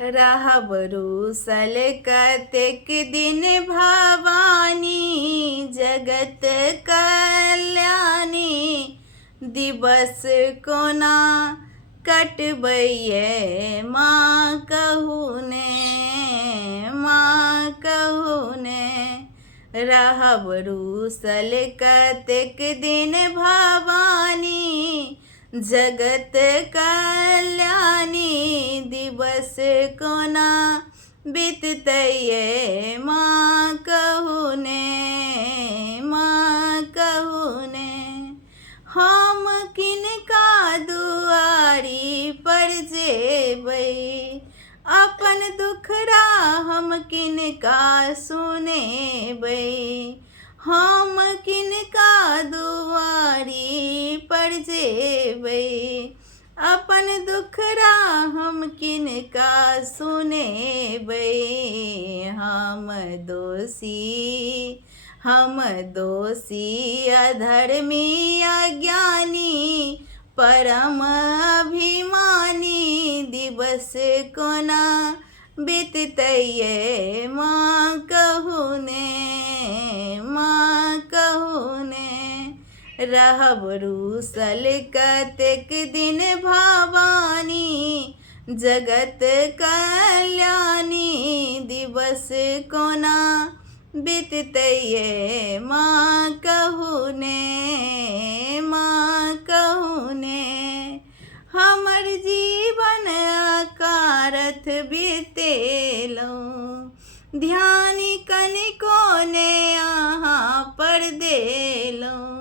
रहब रूसल कतेक दिन भवानी, जगत कल्याणी। दिवस कोना कटबैये माँ कहू ने, माँ कहू ने। रहब रूसल कतेक दिन भवानी, जगत कल्याणी। दिवस कोना बीततैये माँ कहू ने, माँ कहू ने। हम किनका दुआरी पर जेबै, अपन दुखड़ा हम किनका सुनेबै। हम किनका दुआरी पर जेबै, अपन दुखड़ा हम किनका सुनेबै। हम दोषी अधर्मी अज्ञानी, परम अभिमानी। दिवस कोना बीततैये माँ कहू ने, माँ कहू ने। रहब रूसल कतेक दिन भवानी, जगत कल्याणी। दिवस कोना बीततैये माँ कहू ने, माँ कहू ने। हमर जीवन अकारथ बीतेलहुँ, ध्यान कनिको ने अहाँ पर देलहुँ।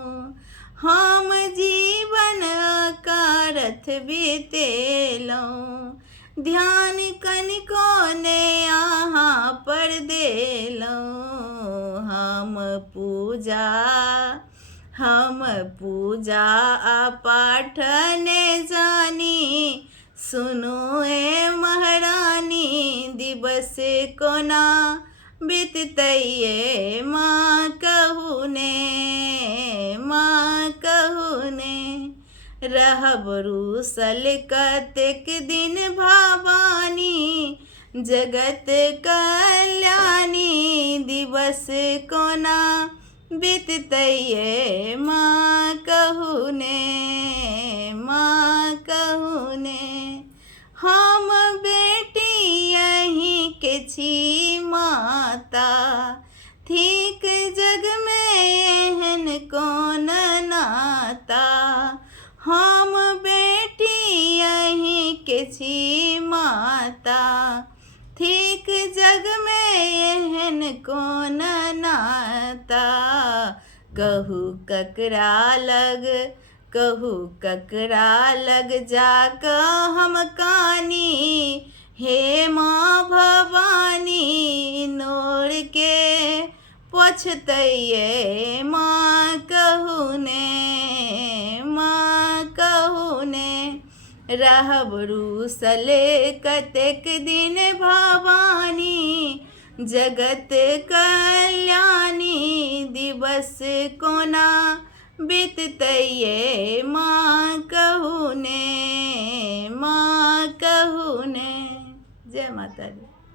हम जीवन अकारथ बीतेलहुँ, ध्यान कनिको ने अहाँ पर देलहुँ। हम पूजा आ पाठ ने जानी, सुनो ए महारानी। दिवस कोना बीततैये माँ कहू ने, माँ कहू ने। रहब रूसल कतेक दिन भवानी, जगत कल्याणी। दिवस कोना बीततैये माँ कहू ने, माँ कहू ने। हम बेटी यहीं के छी माता, ठीक जग में एहन कौन नाता। हम बेटी यहीं के छी माता, ठीक जग में एहन कौन नाता। कहू ककरा लग जाक हम कानी। हे माँ भवानी, नोर के पछतैये माँ कहू ने, माँ कहू ने। रहब रूसल कतेक दिन भवानी, जगत कल्याणी। दिवस कोना बीततैये माँ कहू ने, माँ कहू ने। जय माता दी।